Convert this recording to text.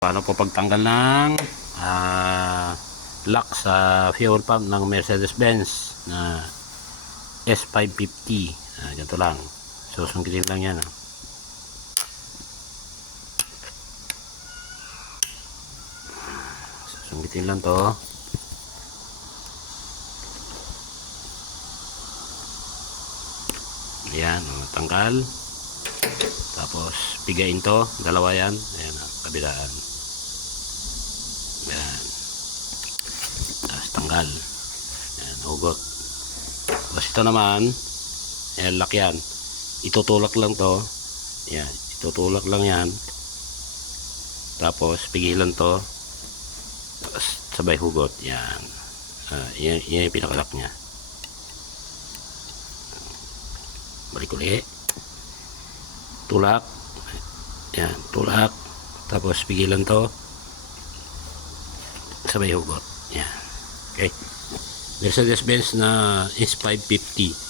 Paano po pagtanggal ng lock sa fuel pump ng Mercedes-Benz na S550. Ganito lang. Susungkitin lang yan. Susungkitin lang to. Ayan, tanggal. Tapos pigain to, dalawa yan. Ayan, kabilaan. Ayan. Tapos tanggal. Ayan, hugot. Tapos ito naman, ayan, lock yan. Itutulak lang to. Ayan, itutulak lang yan. Tapos pigilan to. Tapos sabay hugot. Yan. Yan yung pinakalock nya. Balik ulit. Tulak. Yan, tulak. Tapos pigilan to. Sabay hugot. Yan. Okay. Mercedes-Benz na S550.